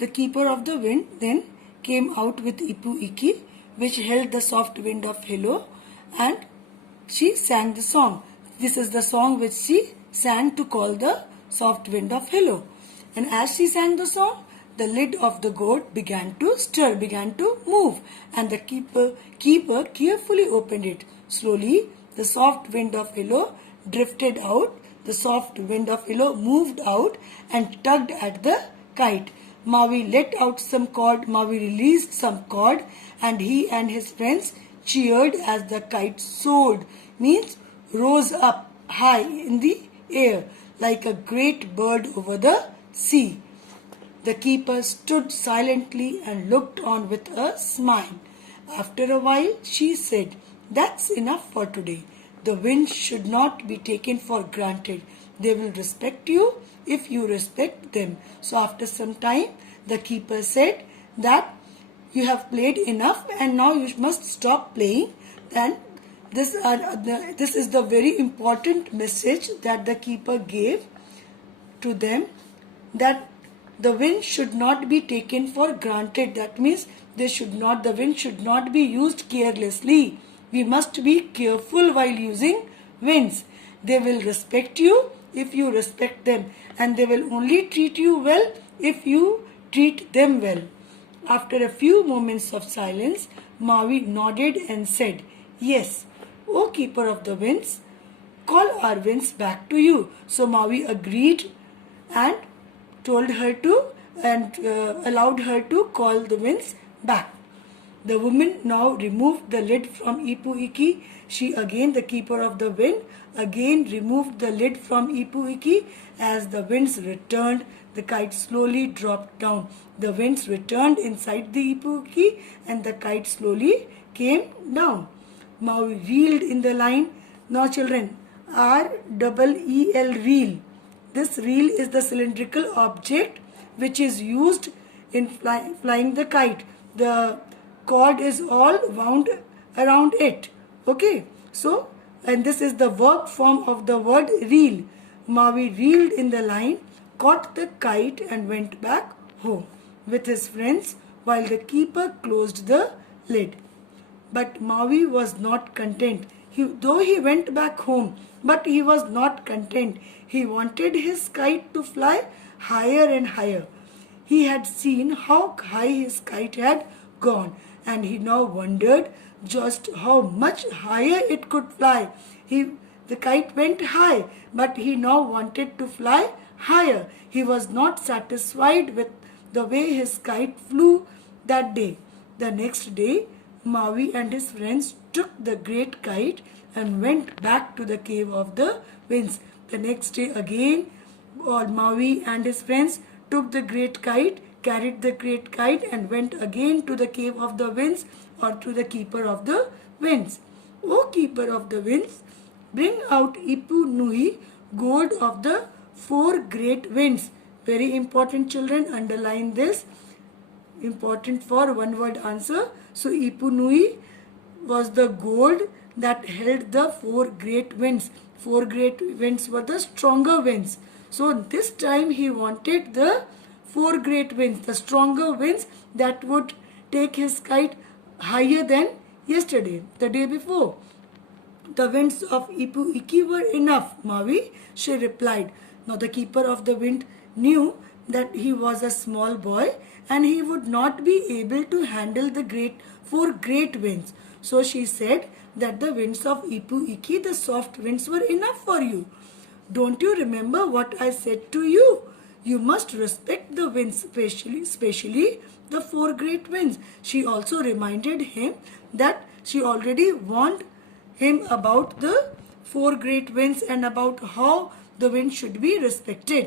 The keeper of the wind then came out with Ipu Iki, which held the soft wind of Hello, and she sang the song. This is the song which she sang to call the soft wind of Hello. And as she sang the song, the lid of the gourd began to stir, began to move, and the keeper carefully opened it. Slowly, the soft wind of Hello drifted out. The soft wind of Hello moved out and tugged at the kite. Maui let out some cord, Maui released some cord, and he and his friends cheered as the kite soared, means rose up high in the air like a great bird over the sea. The keeper stood silently and looked on with a smile. After a while, she said, "That's enough for today. The winds should not be taken for granted. They will respect you if you respect them." So after some time, the keeper said that you have played enough and now you must stop playing. And this is the very important message that the keeper gave to them, that the wind should not be taken for granted. That means the wind should not be used carelessly. We must be careful while using winds. They will respect you if you respect them, and they will only treat you well if you treat them well. After a few moments of silence, Maui nodded and said, "Yes, O keeper of the winds, call our winds back to you." So Maui agreed and told her to allowed her to call the winds back. The woman now removed the lid from Ipu Iki. She again, the keeper of the wind, again removed the lid from Ipu Iki. As the winds returned, the kite slowly dropped down. The winds returned inside the Ipu Iki and the kite slowly came down. Maui reeled in the line. Now children, R-E-E-L, reel. This reel is the cylindrical object which is used in flying the kite. The cord is all wound around it. Okay. So, and this is the verb form of the word reel. Maui reeled in the line, caught the kite and went back home with his friends while the keeper closed the lid. But Maui was not content. Though he went back home, but he was not content. He wanted his kite to fly higher and higher. He had seen how high his kite had gone, and he now wondered just how much higher it could fly. The kite went high, but he now wanted to fly higher. He was not satisfied with the way his kite flew that day. The next day, Maui and his friends took the great kite and went back to the cave of the winds. The next day again, Maui and his friends took the great kite, carried the great kite and went again to the cave of the winds, or to the keeper of the winds. "O keeper of the winds, bring out Ipu Nui, gourd of the 4 great winds." Very important, children, underline this. Important for one word answer. So Ipu Nui was the gourd that held the 4 great winds. 4 great winds were the stronger winds. So this time he wanted the 4 great winds, the stronger winds that would take his kite higher than yesterday, the day before. "The winds of Ipu Iki were enough, Maui," she replied. Now the keeper of the wind knew that he was a small boy and he would not be able to handle the 4 great winds. So she said that the winds of Ipu Iki, the soft winds, were enough for you. "Don't you remember what I said to you? You must respect the winds, especially the 4 great winds." She also reminded him that she already warned him about the 4 great winds and about how the wind should be respected.